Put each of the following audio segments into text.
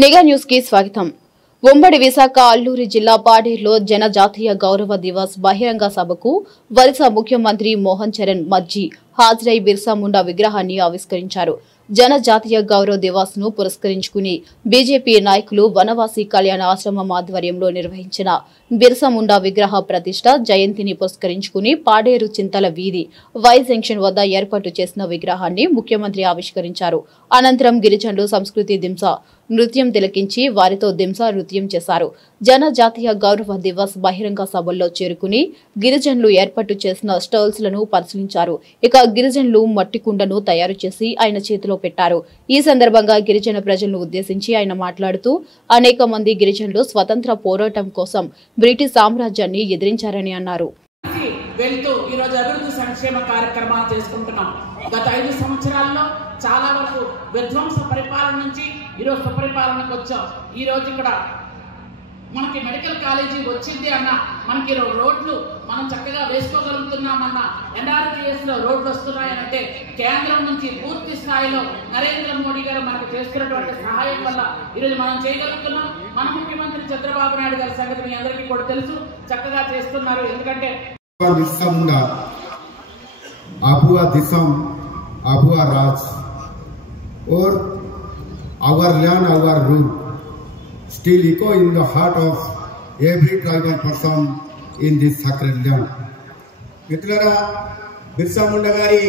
నిఘా న్యూస్ కి స్వాగతం. ఉమ్మడి విశాఖ అల్లూరి జిల్లా పాడేరులో జనజాతీయ గౌరవ దివస్ బహిరంగ సభకు వరుస ముఖ్యమంత్రి మోహన్ చరణ్ మజ్జీ హాజరై బిర్సా ముండా విగ్రహాన్ని ఆవిష్కరించారు. జనజాతీయ గౌరవ దివస్ ను పురస్కరించుకుని బీజేపీ నాయకులు వనవాసి కళ్యాణ ఆశ్రమం ఆధ్వర్యంలో నిర్వహించిన బిర్సా ముండా విగ్రహ ప్రతిష్ట జయంతిని పురస్కరించుకుని పాడేరు చింతల వీధి వై జంక్షన్ వద్ద ఏర్పాటు చేసిన విగ్రహాన్ని ముఖ్యమంత్రి ఆవిష్కరించారు. అనంతరం గిరిజనులు సంస్కృతి దింస నృత్యం తిలకించి వారితో దింస నృత్యం చేశారు. జనజాతీయ గౌరవ దివస్ బహిరంగ సభల్లో చేరుకుని గిరిజనులు ఏర్పాటు చేసిన స్టాల్స్ లను పరిశీలించారు. ఇక గిరిజనులు మట్టి కుండను తయారు చేసి ఆయన చేతిలో పెట్టారు. ఈ సందర్భంగా గిరిజన ప్రజలను ఉద్దేశించి ఆయన మాట్లాడుతూ అనేక మంది గిరిజనులు స్వతంత్ర పోరాటం కోసం బ్రిటిష్ సామ్రాజ్యాన్ని ఎదిరించారని అన్నారు. వెళ్తూ ఈ రోజు అభివృద్ధి సంక్షేమ కార్యక్రమాలు చేసుకుంటున్నాం. గత 5 సంవత్సరాల్లో చాలా వరకు విధ్వంస పరిపాలన నుంచి ఈరోజు సుపరిపాలనకు వచ్చాం. ఈ రోజు ఇక్కడ మనకి మెడికల్ కాలేజీ వచ్చింది అన్న, మనకి రోడ్లు మనం చక్కగా వేసుకోగలుగుతున్నామన్న, ఎన్ఆర్టీఎస్ లో రోడ్లు వస్తున్నాయనంటే కేంద్రం నుంచి పూర్తి స్థాయిలో నరేంద్ర మోడీ గారు మనకు చేస్తున్నటువంటి సహాయం వల్ల ఈరోజు మనం చేయగలుగుతున్నాం. మన ముఖ్యమంత్రి చంద్రబాబు నాయుడు గారి సంగతి మీ అందరికీ కూడా తెలుసు, చక్కగా చేస్తున్నారు. ఎందుకంటే आबुआ दिसम आबुआ राज और our land, our rule still echo in the heart of every tribal person in this sacred land. మిత్రులారా, బిర్సా ముండా గారి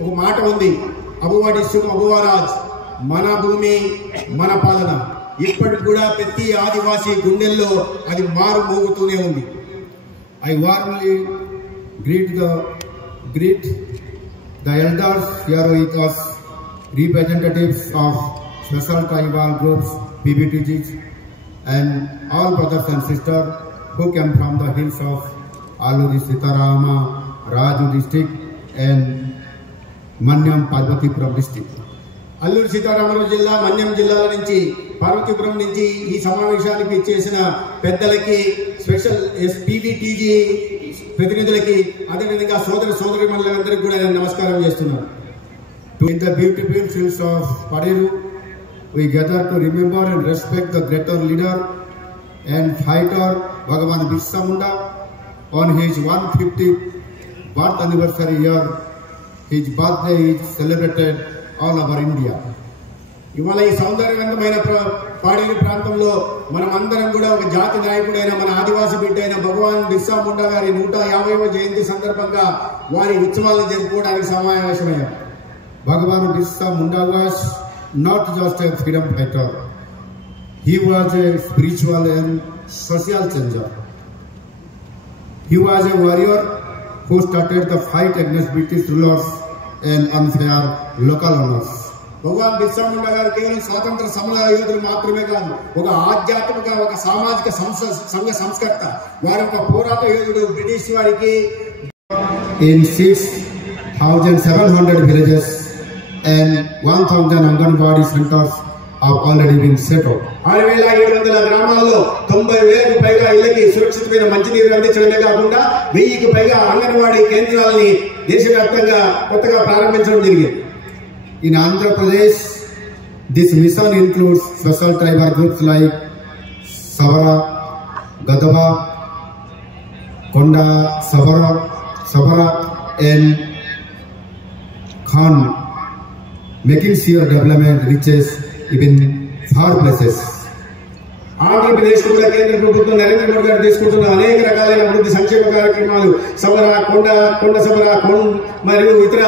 ఒక మాట ఉంది, అబువా డిస్యం అబువా రాజ్, మన భూమి మన పాలన. ఇప్పటికి కూడా ప్రతి ఆదివాసీ గుండెల్లో అది మారు మోగుతూనే ఉంది. I warmly greet the elders here with us, representatives of special tribal groups, PBTGs, and all brothers and sisters who came from the hills of Alluri Sitarama, Raju district and Manyam Parvatipuram district. Alluri Sitaramaraju జిల్లా, మన్యం జిల్లాల నుంచి, పార్వతీపురం నుంచి ఈ సమావేశానికి చేసిన పెద్దలకి, special పీబీటీజీ ప్రతినిధులకి, అదేవిధంగా సోదరిమణులందరికీ కూడా నేను నమస్కారం చేస్తున్నాను. In the beautiful fields of Paderu, we gather to remember and respect the greater leader and fighter Bhagavan Birsa Munda on his 150th birth anniversary year. His birthday is celebrated all over India. ఇవాళ ఈ సౌందర్యవంతమైన పాడేరు ప్రాంతంలో మనం అందరం కూడా ఒక జాతి నాయకుడైన, మన ఆదివాసీ బిడ్డ అయిన భగవాన్ బిర్సా ముండా గారి 150వ జయంతి సందర్భంగా వారి ఉత్సవాలను జరుపుకోవడానికి సమావేశమయ్యారు. Bhagwan Birsa Munda was not just a freedom fighter, he was a spiritual and social changer. He was a warrior who started the fight against British rulers and unfair local owners. Bhagwan Birsa Munda గారు కేవలం స్వాతంత్ర సమర యోధులు మాత్రమే కాదు, ఒక ఆధ్యాత్మిక, ఒక సామాజిక సంఘ సంస్కర్త. వారి ఒక పోరాట యోధుడు. బ్రిటిష్ వారికి in 6,700 villages and 1,000 Anganwadi centers have already been set up. 6,700 గ్రామాల్లో 90,000కు పైగా ఇళ్లకి సురక్షితమైన మంచినీరు అందించడమే కాకుండా 1000కు పైగా అంగన్వాడీ కేంద్రాలని దేశవ్యాప్తంగా కొత్తగా ప్రారంభించడం జరిగింది. In Andhra Pradesh, this mission includes special tribal groups like Savara, Gadava, Konda, Savara and Khan, making sure development reaches even far places. Andhra Pradesh కూడా కేంద్ర ప్రభుత్వం నరేంద్ర మోడీ గారు తీసుకుంటున్న అనేక రకాలైన అభివృద్ధి సంక్షేమ కార్యక్రమాలు సమర, కొండ సమర, మరియు ఇతర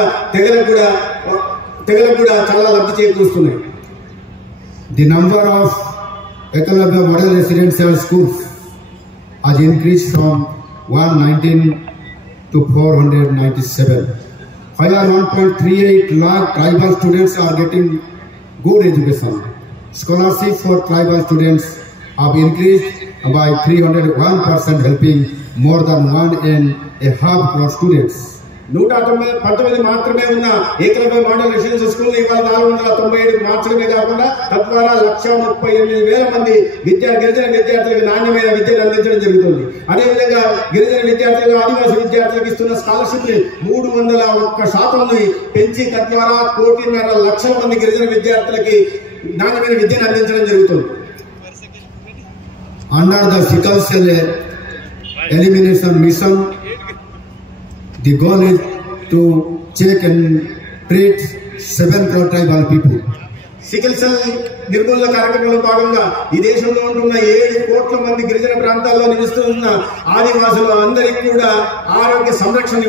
తెగలకు కూడా చాలా లబ్ధి చేకూరుస్తున్నాయి. The number of Eklavya model residential schools has increased from 119 to 497. 1.38 lakh tribal students are getting good education. Scholarship for tribal students have increased by 301%, helping more than 1.5 crore students. 119 మాత్రమే ఉన్న ఏకలవ్య మోడల్ రెసిడెన్షియల్ స్కూల్ ఇవాళ 497 మార్చడమే కాకుండా తద్వారా 138,000 మంది గిరిజన విద్యార్థులకు నాణ్యమైన విద్యను అందించడం జరుగుతుంది. అదేవిధంగా గిరిజన విద్యార్థులకు, ఆదివాసీ విద్యార్థులకు ఇస్తున్న స్కాలర్షిప్ ని 301% పెంచి తద్వారా 1.5 కోట్ల మంది గిరిజన విద్యార్థులకి నాణ్యమైన విద్యను అందించడం జరుగుతుంది. Under the sickle cell elimination mission, the goal is to check and treat 7 crore tribal people. Sickle cell నిర్మూలన కార్యక్రమంలో భాగంగా ఈ దేశంలో ఉంటున్న 7 కోట్ల మంది గిరిజన ప్రాంతాల్లో నివసిస్తున్న ఆదివాసులు అందరికీ కూడా ఆరోగ్య సంరక్షణ